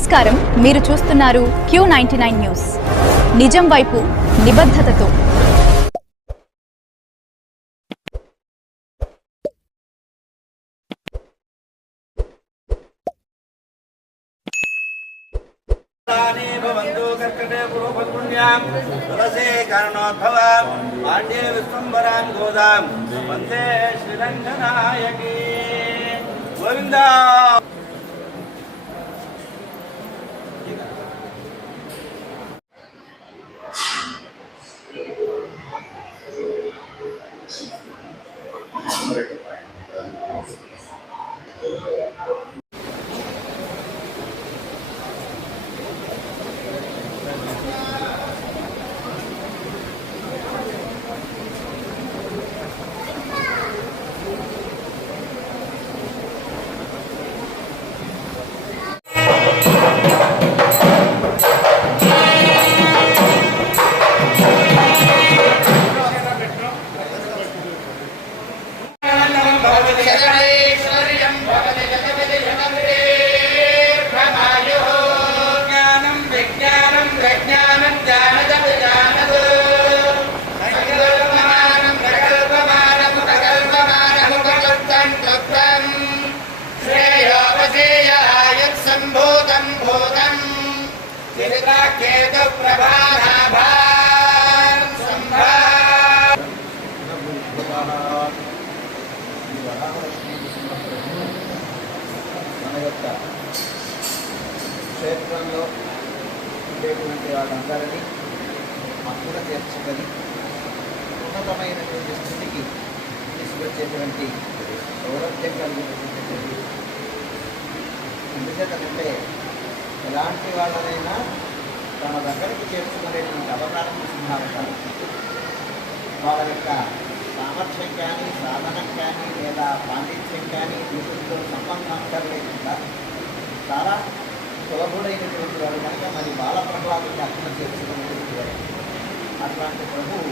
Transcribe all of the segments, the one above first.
నమస్కారం, మీరు చూస్తున్నారు Q99 న్యూస్. నిజం వైపు నిబద్ధతతో. క్షేత్రంలో ఉండేటువంటి వాళ్ళందరినీ మక్కువ తీర్చుకొని ఉన్నతమైనటువంటి స్థితికి తీసుకొచ్చేటువంటి సౌలభ్యం కలిగినటువంటి ఎందుచేతంటే ఎలాంటి వాళ్ళనైనా తమ దగ్గరికి చేర్చుకునేటువంటి అవకాశం ఇస్తున్నారు. వాళ్ళ యొక్క సామర్థ్యం కానీ, సాధనం కానీ, లేదా పాండిత్యం కానీ వీటితో సంబంధం లేకుండా చాలా సులభుడైనటువంటి వాడు కనుక మరి బాల ప్రహ్లాదుని అర్థం చేర్చుకునేటువంటి వాడు. అట్లాంటి ప్రభువు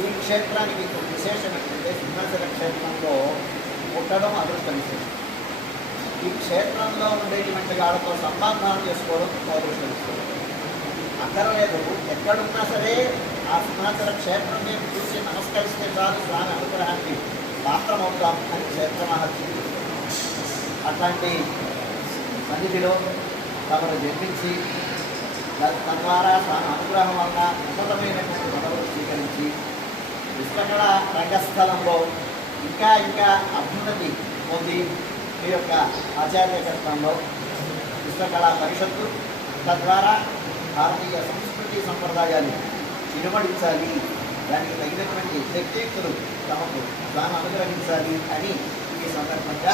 ఈ క్షేత్రానికి విశేషం ఏంటంటే సింహాచల క్షేత్రంలో పుట్టడం అదృష్టం విశేషం. ఈ క్షేత్రంలో ఉండేటువంటి వాళ్ళతో సంబంధాలు చేసుకోవడం అదృష్టం విశేషం. అక్కర్లేదు, ఎక్కడున్నా సరే ఆ సింహాచల క్షేత్రం మేము చూసి నమస్కరిస్తే చాలు స్వామి అనుగ్రహానికి పాత్రమవుతాం అని క్షేత్ర మహర్షి అట్లాంటి సన్నిధిలో తమను జన్మించి తద్వారా స్వామి అనుగ్రహం వల్ల ఉన్నతమైనటువంటి పదవులు స్వీకరించి విశ్వకళ రంగస్థలంలో ఇంకా ఇంకా అభ్యున్నతి పొంది మీ యొక్క ఆచార్యకత్వంలో విశ్వకళా పరిషత్తు తద్వారా భారతీయ సంస్కృతి సంప్రదాయాలు ఇనుమడించాలి, దానికి తగినటువంటి శక్తియుక్తులు తమకు తాను అనుగ్రహించాలి అని ఈ సందర్భంగా